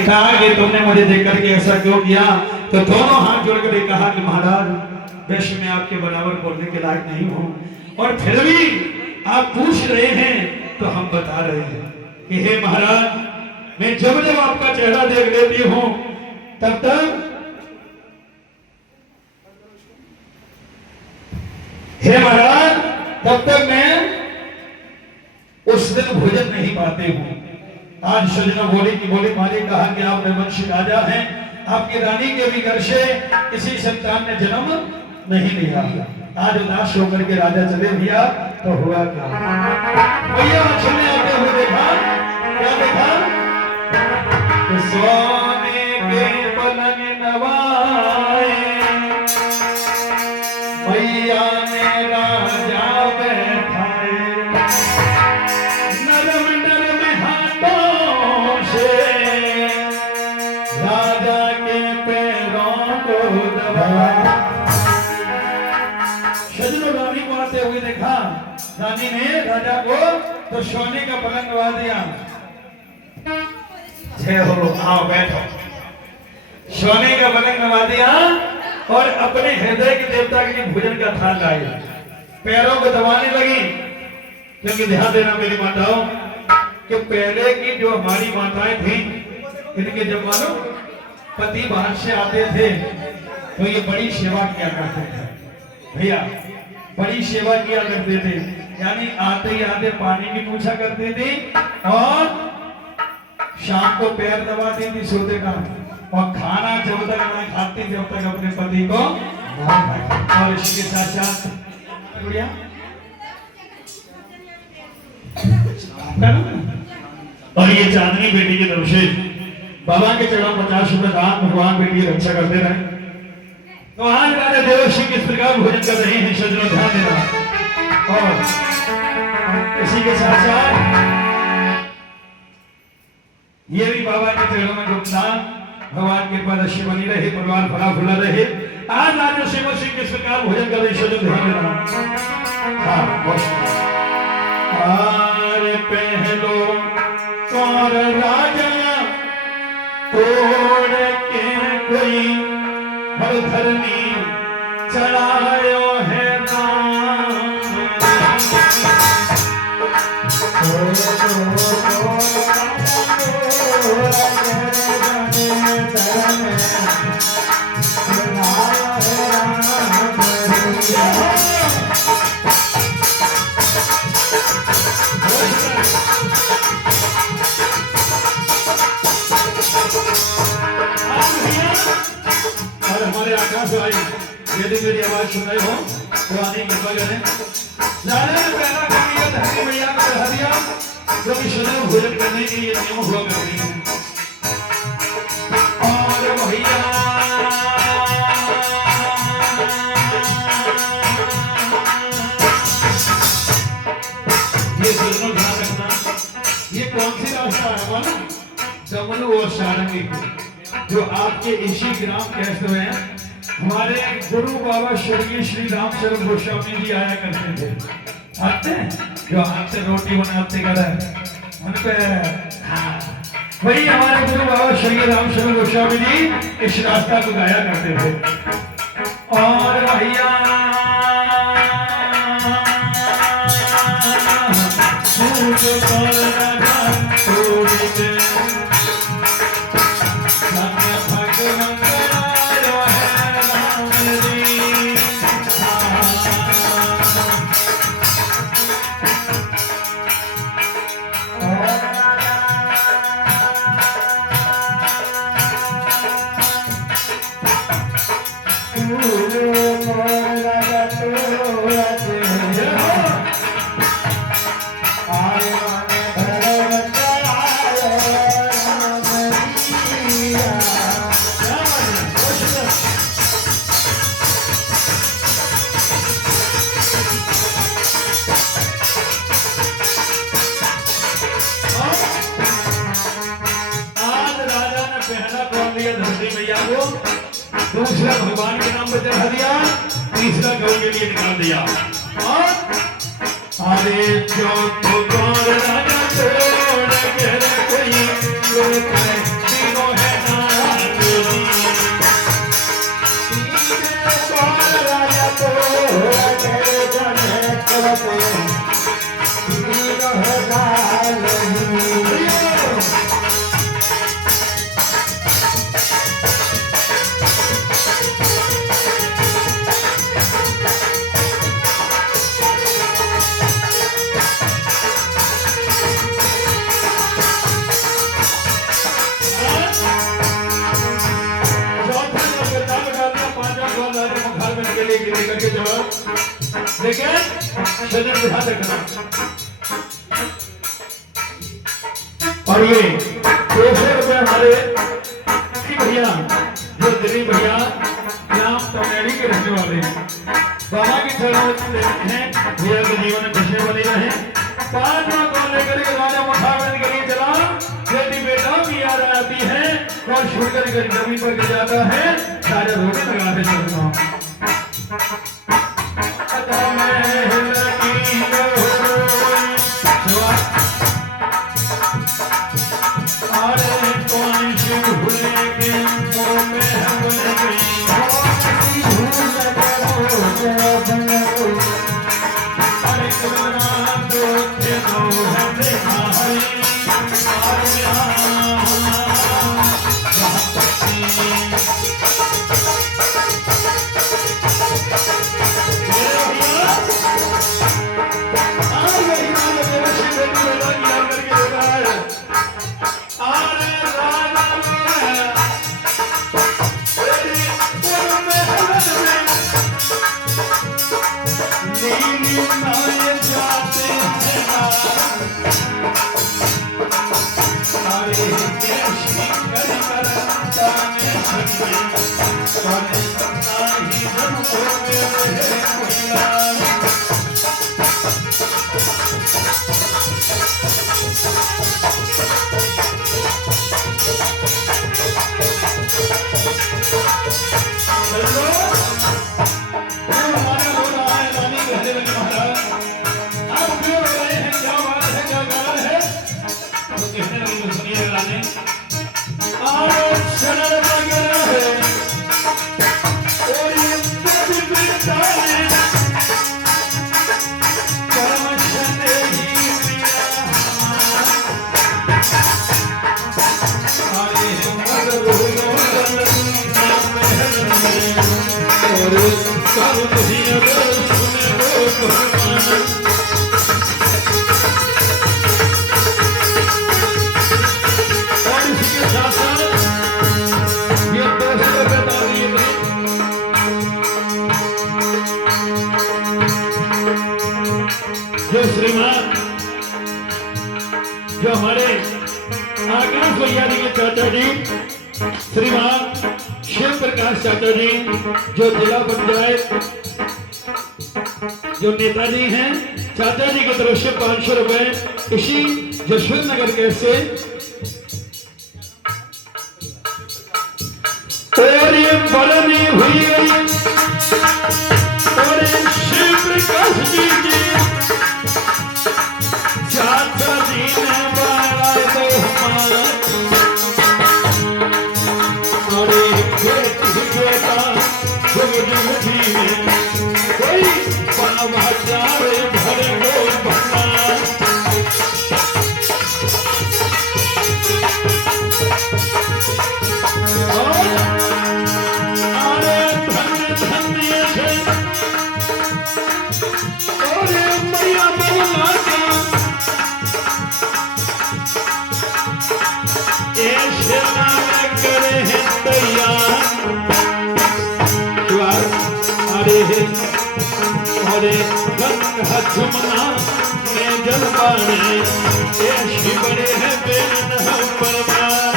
कहा कि तुमने मुझे देख करके ऐसा क्यों किया? तो दोनों हाथ जोड़ कर कहा कि महाराज वैसे मैं आपके बराबर बोलने के लायक नहीं हूँ, और फिर भी आप पूछ रहे हैं तो हम बता रहे हैं कि हे महाराज, मैं जब जब आपका चेहरा देख लेती हूँ तब तक हे महाराज मैं उस दिन भोजन नहीं पाते हूँ। आज सजना बोली की बोली माली कहा कि आप निर्वंश राजा हैं, आपकी रानी के भी घर से किसी संतान ने जन्म नहीं लिया। आज उदास होकर के राजा चले भैया, तो हुआ क्या भैया? चले आते हुए देखा, क्या देखा? सोने के पलंग नवाए भैया ने राजा बैठाए, नरम नरम हाथों से राजा के पैरों को दबाया। सजनों रानी को आते हुए देखा, रानी ने राजा को तो सोने का पलंग नवा दिया। हो आओ बैठो। सोने का पलंग नवा दिया और अपने हृदय के देवता के लिए भोजन का थाल लाई, पैरों को दबाने लगी। क्योंकि ध्यान देना मेरी माताओं कि पहले की जो हमारी माताएं थी, इनके जब मानो पति बाहर से आते थे तो ये बड़ी सेवा किया करते थे भैया, बड़ी सेवा किया करते थे। यानी आते ही आते पानी भी पूछा करते थे और शाम को पैर दबाती थी सोते का, और खाना जब तक ना खाती जब तक अपने पति को और इसके साथ साथ और ये चांदनी बेटी की तरफ से बाबा के चरणों 50 रुपए दान, भगवान बेटी की रक्षा करते रहे। तो आज राजा देवर्षि किस प्रकार भोजन कर रहे हैं, सज्जनों ध्यान देना। और इसी के साथ साथ ये भी बाबा के चरणों में गुप्तान, भगवान के पादशी बनी रहे, परिवार फला फुला रहे। आज राजा सेवा सिंह किस प्रकार भोजन कर रहे, सज्जन ध्यान देना। हाँ आर पहलो और राजा तोड़ के कोई हर धरनी चढ़ायो है और हमारे आकाश भाई यदि मेरी आवाज सुन रहे हो तो आने की कृपा करें। लाले ने पहला काम किया धरती मैया को चढ़ा दिया, जो कि सदैव भोजन करने के लिए नियम हुआ करते हैं। और भैया ये जरूर ध्यान रखना, ये कौन सी रास्ता है मालूम? जमुना और सारंगी, जो आपके इसी ग्राम कैसे हैं हमारे गुरु बाबा स्वर्गीय श्री रामचरण गोस्वामी जी आया करते थे। आते हैं जो आपसे रोटी बनाते कर उन पे वही हमारे गुरु बाबा स्वर्गीय रामचरण गोस्वामी जी इस रास्ता को गाया करते थे। और भैया दूसरा भगवान के नाम पर चढ़ा दिया, तीसरा गौ के लिए निकाल दिया। और अरे जो तो गौर राजा छोड़ के कोई लोग है, तीनों लेकिन शरीर ध्यान रखना। और ये 200 रुपए हमारे भैया जो दिलीप भैया नाम टमेरी के रहने वाले हैं, बाबा की चरणों में हैं, भैया के जीवन में खुशियां बनी रहे। 5 लाख को लेकर के राजा मुठावन के लिए चला, बेटी बेटा की याद आती है और छूटकर जमीन पर गिर जाता है, राजा रोने लगा है चरणों। जो श्रीमान जो हमारे आकाश भैया जी के चाचा जी श्रीमान शिव प्रकाश चाचा जी जो जिला पंचायत जो नेताजी हैं, चाचा जी की तरफ से 500 रुपए इसी जशवंत नगर कैसे और ये बलनी हुई और शिव प्रकाश जी की चाचा जी ने बड़ा तो हमारा और बेटा जुग जुग जी में कोई बाबा चारे भर को बना जुमना में जलवाने ऐसी बड़े हैं बेन हम परवार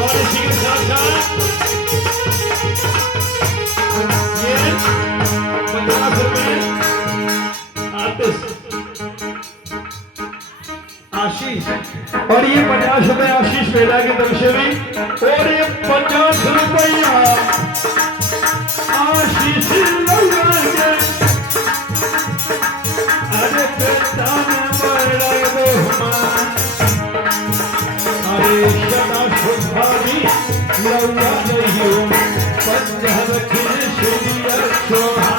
और इसी के साथ साथ ये 50 रुपए आर्टिस्ट आशीष और ये 50 रुपए आशीष मेला की तरफ से भी और ये 50 रुपया आशीष लगाएंगे अरे बेटा में बड़ा दो अरे सदा सुभावी लौटा नहीं हो पंजाब के सूर्य शोभा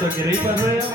तो गिरे पड़ रहे हो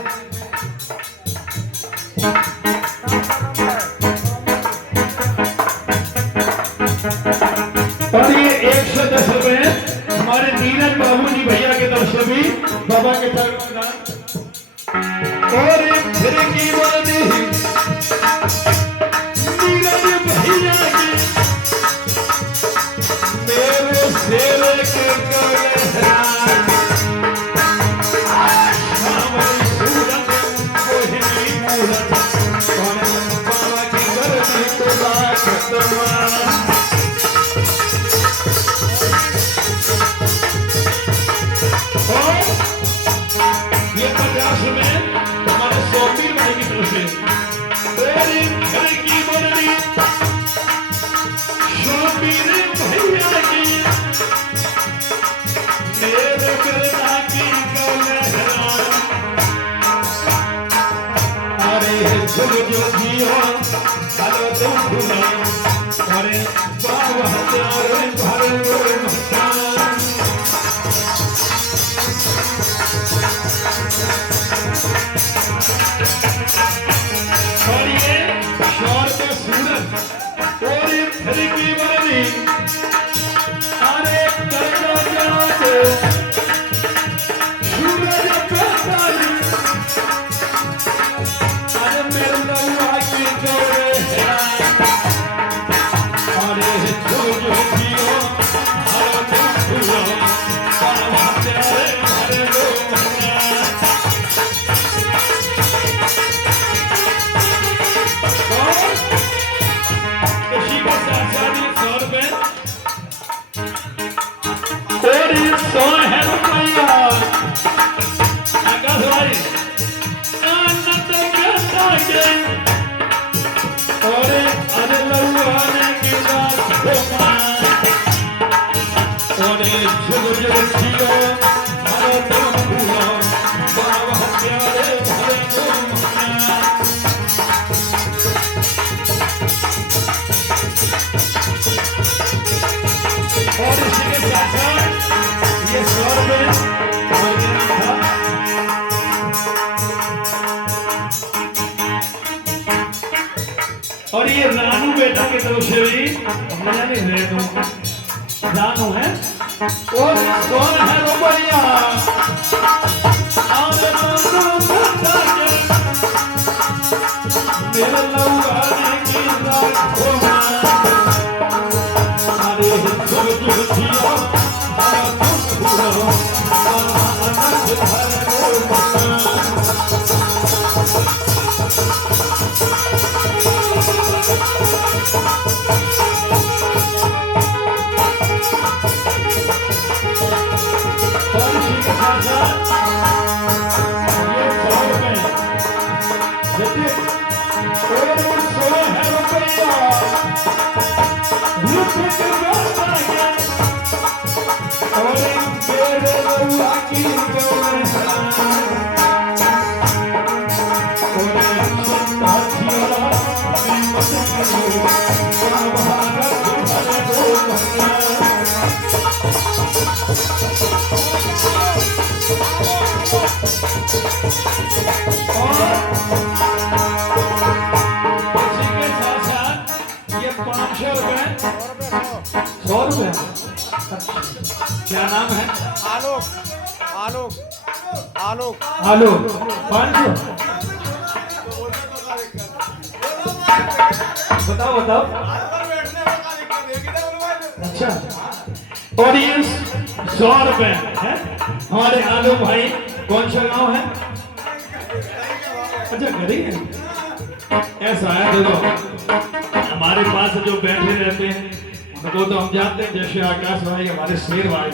हत्यारे भरे और ये शौर के सूरज और ये खिड़की वाली अरे करना जाते सूरज प्रकाश अरे मेरे लौआ की जोड़े अरे जो जो जियो हर तुम भूलो बाबा तेरे हरे लोग इसी के साथ साथ ये सौर पे और ये सौर है रुपया आकाश भाई आनंद कहता है और अरे लौआने की बात होमा और जुग जुग जियो हरे तुम भूलो बाबा प्यारे हरे तुम और इसी के साथ साथ ये स्वर में और क्या नाम था और ये रानू बेटा की तरफ से भी मैंने नहीं रेनू रानू है और स्वर है रुपया और मेरे लौआने की रात होना क्या नाम है आलोक आलोक आलोक आलोक 500 बताओ बताओ अच्छा और ये 100 रुपए है हमारे आलोक भाई कौन सा गांव है अच्छा गरी है ऐसा है देखो हमारे पास जो बैठे रहते हैं उनको तो हम जानते हैं जैसे आकाश भाई हमारे शेर भाई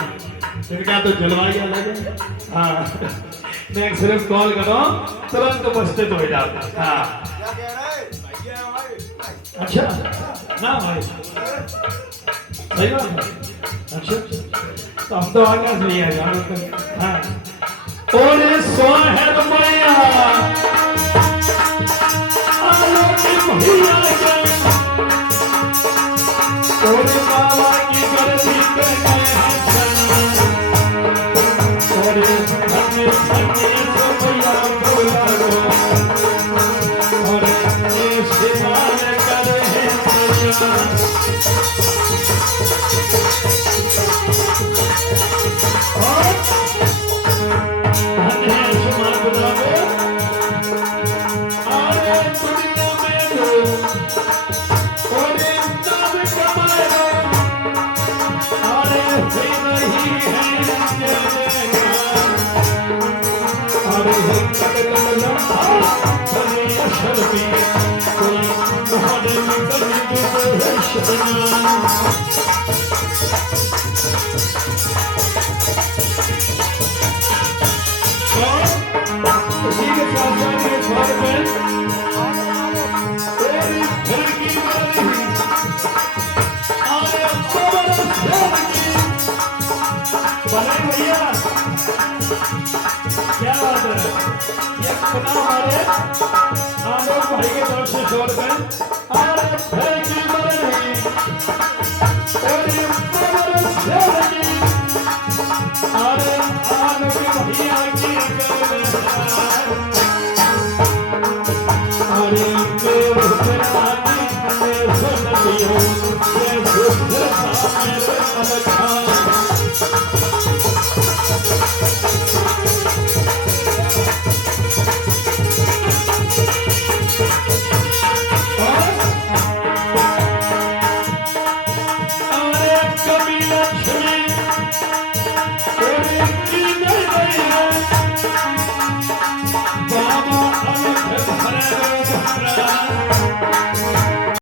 इनका तो जलवायु अलग है हाँ मैं सिर्फ कॉल करो तुरंत उपस्थित हो जाता हाँ अच्छा ना भाई सही बात है अच्छा तो हम तो आकाश नहीं है जानो तो हाँ और ये 100 है रुपया और बाबा की गलती पे और धन्य धन्य रुपया बोला और इस्तेमाल करे और धन्य इस्तेमाल बोला और दुनिया में और उसी के साथ साथ ये घर में भैया क्या बात है ये अपना हमारे आलोक भाई के तरफ से 100 रुपए और कभी लक्ष्मी और की नहीं बाबा अलग भरे